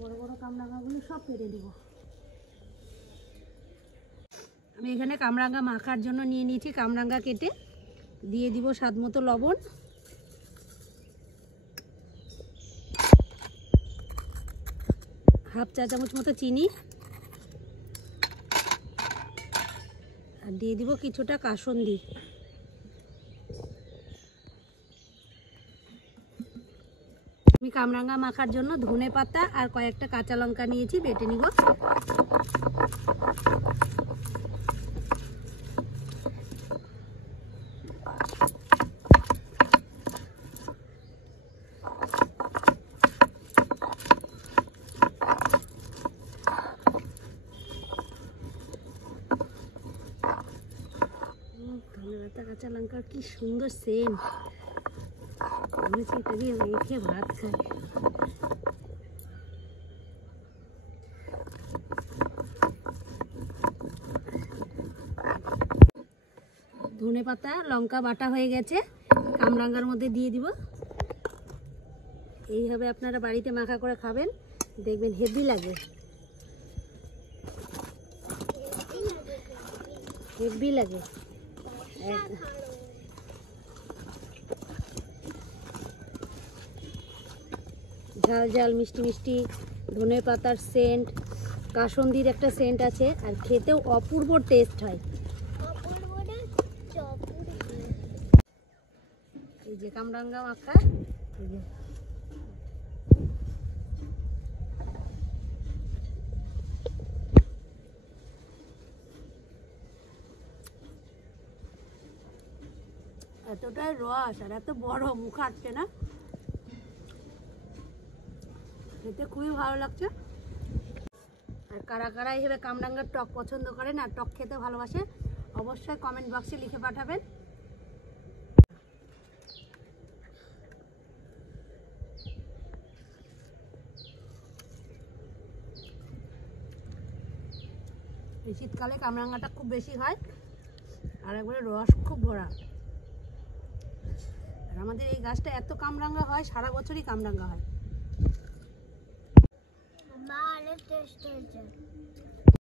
বড় বড় কামরাঙ্গাগুলো সব কেটে দেবো। আমি এখানে কামরাঙ্গা মাখার জন্য নিয়ে নিয়েছি কামরাঙ্গা কেটে, দিয়ে দিব স্বাদ মতো লবণ, হাফ চা চামচ মতো চিনি, আর দিয়ে দিব কিছুটা কাসুন্দি। আমি কামরাঙ্গা মাখার জন্য ধনে পাতা আর কয়েকটা কাঁচা লঙ্কা নিয়েছি, বেটে নিব। ধনে পাতা কাঁচা লঙ্কার কি সুন্দর সেন্ট, এটা দিয়ে মেখে ভাত খাই। ধনে পাতা লঙ্কা বাটা হয়ে গেছে, কামরাঙ্গার মধ্যে দিয়ে দিব। এইভাবে আপনারা বাড়িতে মাখা করে খাবেন, দেখবেন হেভি লাগে, হেভি লাগে। ঝাল ঝাল মিষ্টি মিষ্টি ধনে পাতার সেন্ট, কাসুন্দির একটা সেন্ট আছে, আর খেতেও অপূর্ব টেস্ট হয়। এই যে কামরাঙ্গা মাখা, এই যে এতটাই রস আর এত বড়, মুখ আটছে না, খেতে খুবই ভালো লাগছে। আর কারা কারা এইভাবে কামরাঙ্গার টক পছন্দ করেন আর টক খেতে ভালোবাসে, অবশ্যই কমেন্ট বক্সে লিখে পাঠাবেন। এই শীতকালে কামরাঙ্গাটা খুব বেশি হয়, আর একবারে রস খুব ভরা। আর আমাদের এই গাছটা এত কামরাঙ্গা হয়, সারা বছরই কামরাঙ্গা হয়।